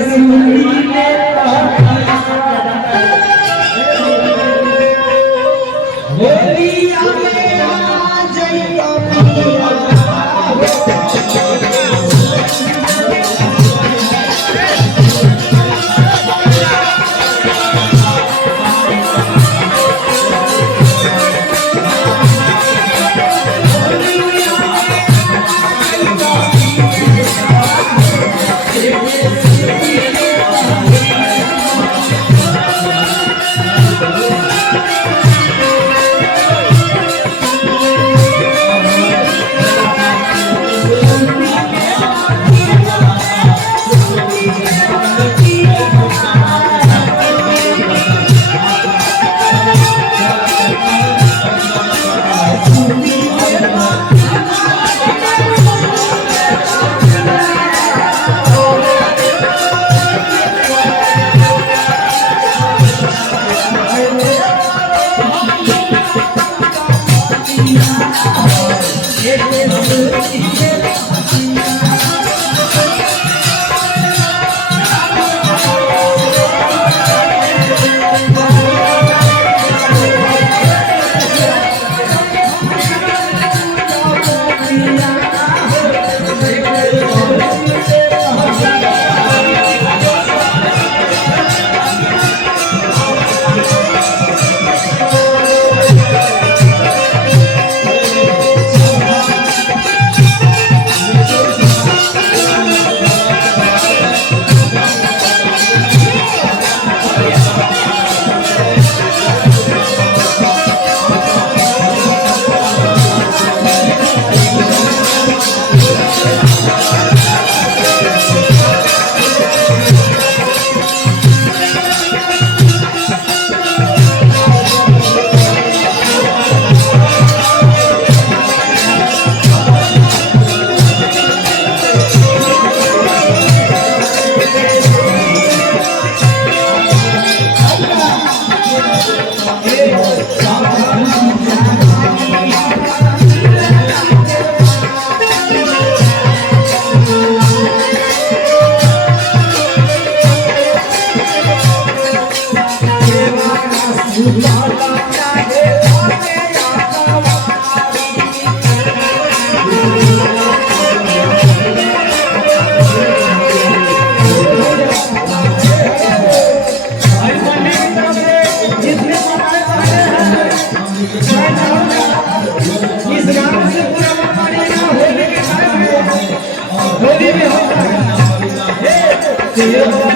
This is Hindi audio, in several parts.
Thank you. Yeah.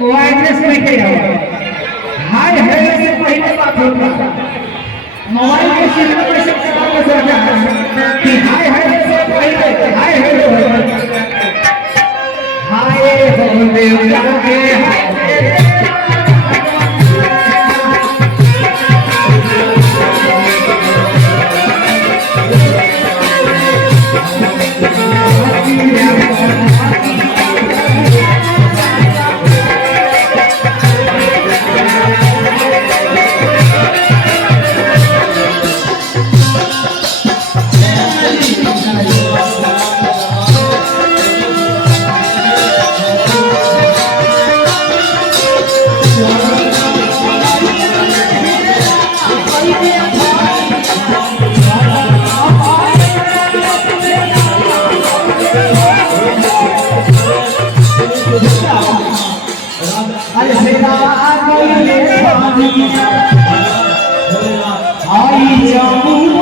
नहीं किया हाय है से पहले बात होता मोबाइल के सिस्टम में से करा के सोचा कि हाय है से पहले हाय है हाय हो देवता के आई जमुना